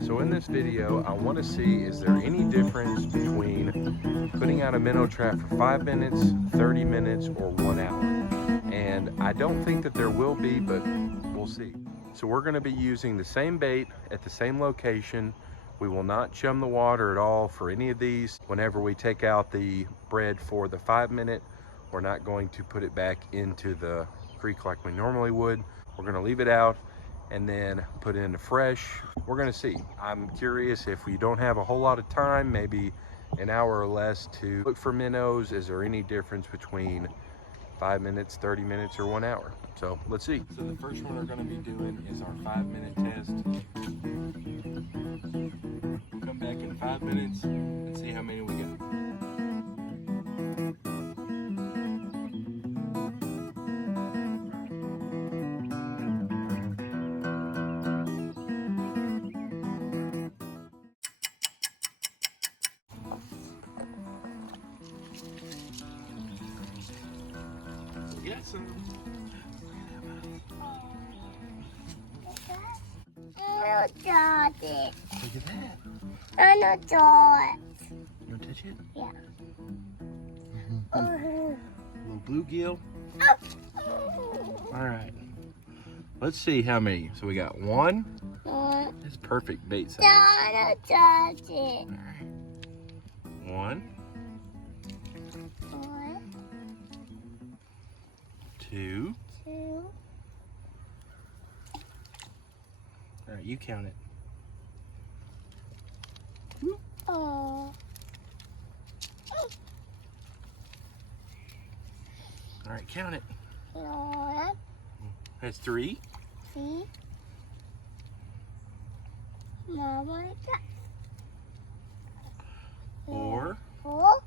So in this video, I want to see, is there any difference between putting out a minnow trap for 5 minutes, 30 minutes, or 1 hour? And I don't think that there will be, but we'll see. So we're going to be using the same bait at the same location. We will not chum the water at all for any of these. Whenever we take out the bread for the 5 minute, we're not going to put it back into the creek like we normally would. We're going to leave it out and then put it into fresh. We're gonna see. I'm curious if we don't have a whole lot of time, maybe an hour or less to look for minnows. Is there any difference between 5 minutes, 30 minutes, or 1 hour? So let's see. So the first one we're gonna be doing is our 5-minute test. We'll come back in 5 minutes and see how many we got. Yes, sir. I don't touch it. Look at that. I don't touch. You want to touch it? Yeah. Little bluegill. All right. Let's see how many. So we got one. That's perfect bait size. I don't touch it. All right. One. Two. All right, you count it. Oh. All right, count it. One. That's three. See? Mama, Four. Four.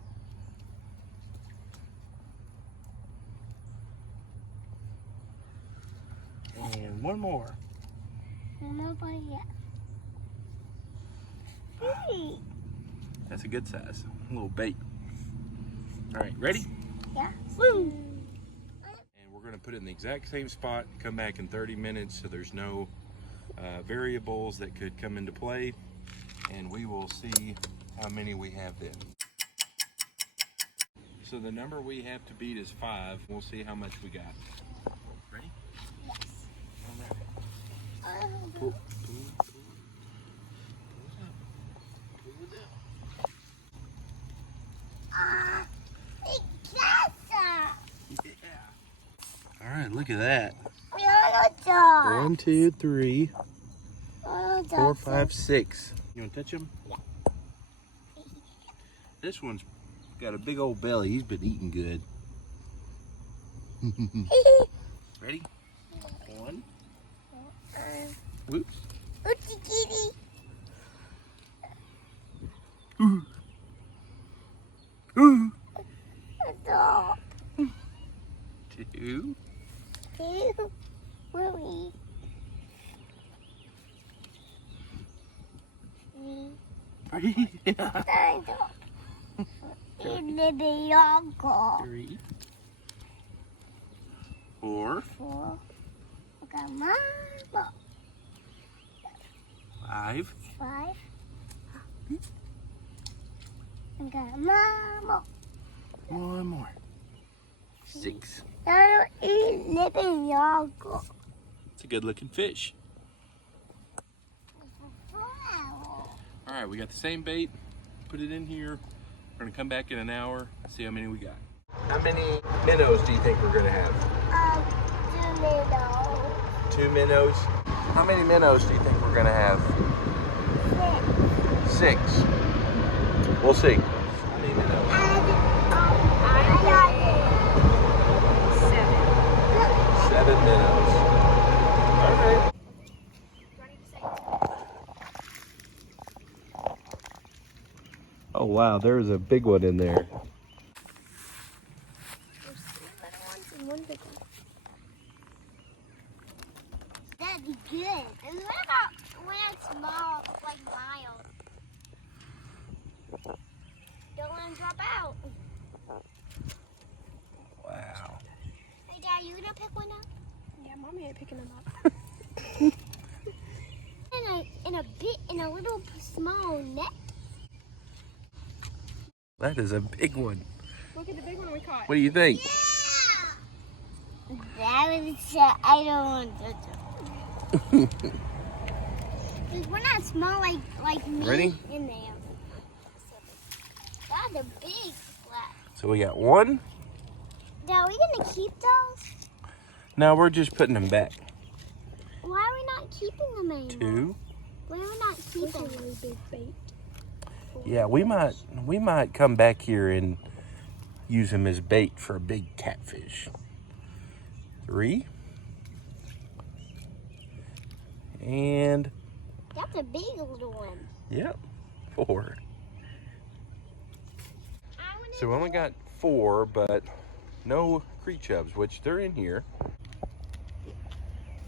And one more. Mama, yeah. Three. That's a good size. A little bait. All right, ready? Yeah. Woo! And we're gonna put it in the exact same spot, come back in 30 minutes so there's no variables that could come into play, and we will see how many we have then. So the number we have to beat is 5. We'll see how much we got. Ready? Yes. All right. Pull it up. Yeah. All right, look at that. 1, 2, 3, 4, 5, 6. You want to touch him? Yeah. This one's got a big old belly. He's been eating good. Ready? 1. Whoops. Oopsie kitty. Ooh. Ooh. 2. 2. Willie. 3. 3. 4. 4. Got mama. 5. 5. Got mama. One more. 6. I don't eat living yogurt. It's a good looking fish. All right, we got the same bait. Put it in here. We're gonna come back in an hour, see how many we got. How many minnows do you think we're gonna have? 2 minnows. 2 minnows? How many minnows do you think we're gonna have? 6. We'll see. How many minnows? I got 7. 7 minnows. All right. Oh wow, there's a big one in there. There's 3 little ones and 1 big one. That'd be good. And what about when it's small, like mild? Don't let them drop out. Wow. Hey, Dad, you gonna pick one up? Yeah, Mommy ain't picking them up. In a bit in a little small net. That is a big one. Look at the big one we caught. What do you think? Yeah! That was, I don't want to touch it. Because we're not small like me. Ready? In there. That's a big flat. So we got one. Now, are we going to keep those? Now we're just putting them back. Why are we not keeping them anymore? Two. Why are we not keeping them? Really big bait. Yeah, we might come back here and use them as bait for a big catfish. 3. And That's a big little one. yep, 4. So we only got 4, but no creek chubs, which they're in here.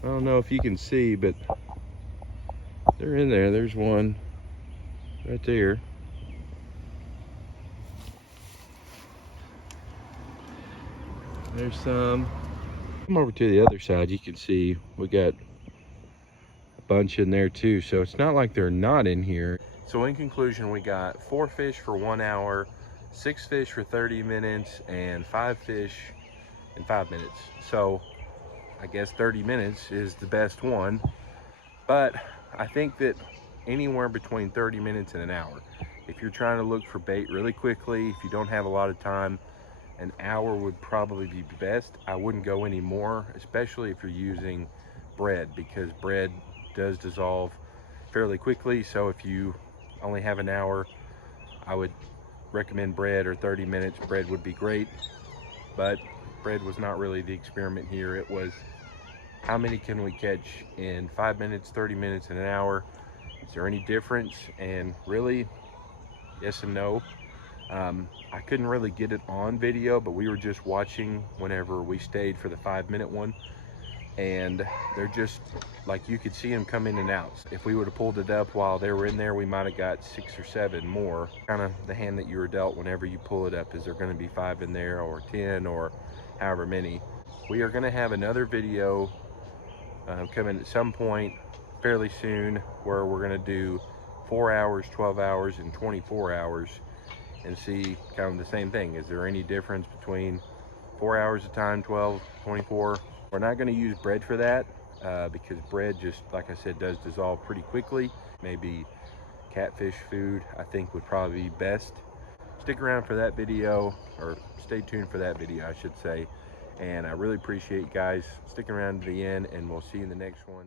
I don't know if you can see, but they're in there. There's one right there. There's some. Come over to the other side. You can see we got a bunch in there too. So it's not like they're not in here. So in conclusion, we got 4 fish for 1 hour, 6 fish for 30 minutes, and 5 fish in 5 minutes. So I guess 30 minutes is the best one. But I think that anywhere between 30 minutes and an hour. If you're trying to look for bait really quickly, if you don't have a lot of time, an hour would probably be best. I wouldn't go any more, especially if you're using bread, because bread does dissolve fairly quickly. So if you only have an hour, I would recommend bread, or 30 minutes. Bread would be great, but bread was not really the experiment here. It was how many can we catch in 5 minutes, 30 minutes, and an hour? Is there any difference? And really, yes and no. I couldn't really get it on video, but we were just watching whenever we stayed for the 5-minute one, and they're just like, you could see them come in and out. If we would have pulled it up while they were in there, we might have got 6 or 7 more. Kind of the hand that you were dealt whenever you pull it up. Is there going to be 5 in there, or 10, or however many? We are going to have another video coming at some point fairly soon, where we're going to do 4 hours, 12 hours, and 24 hours, and see kind of the same thing. Is there any difference between 4 hours of time, 12, 24? We're not going to use bread for that because bread, just like I said, does dissolve pretty quickly. Maybe catfish food, I think, would probably be best. Stick around for that video, or stay tuned for that video, I should say. And I really appreciate you guys sticking around to the end, and we'll see you in the next one.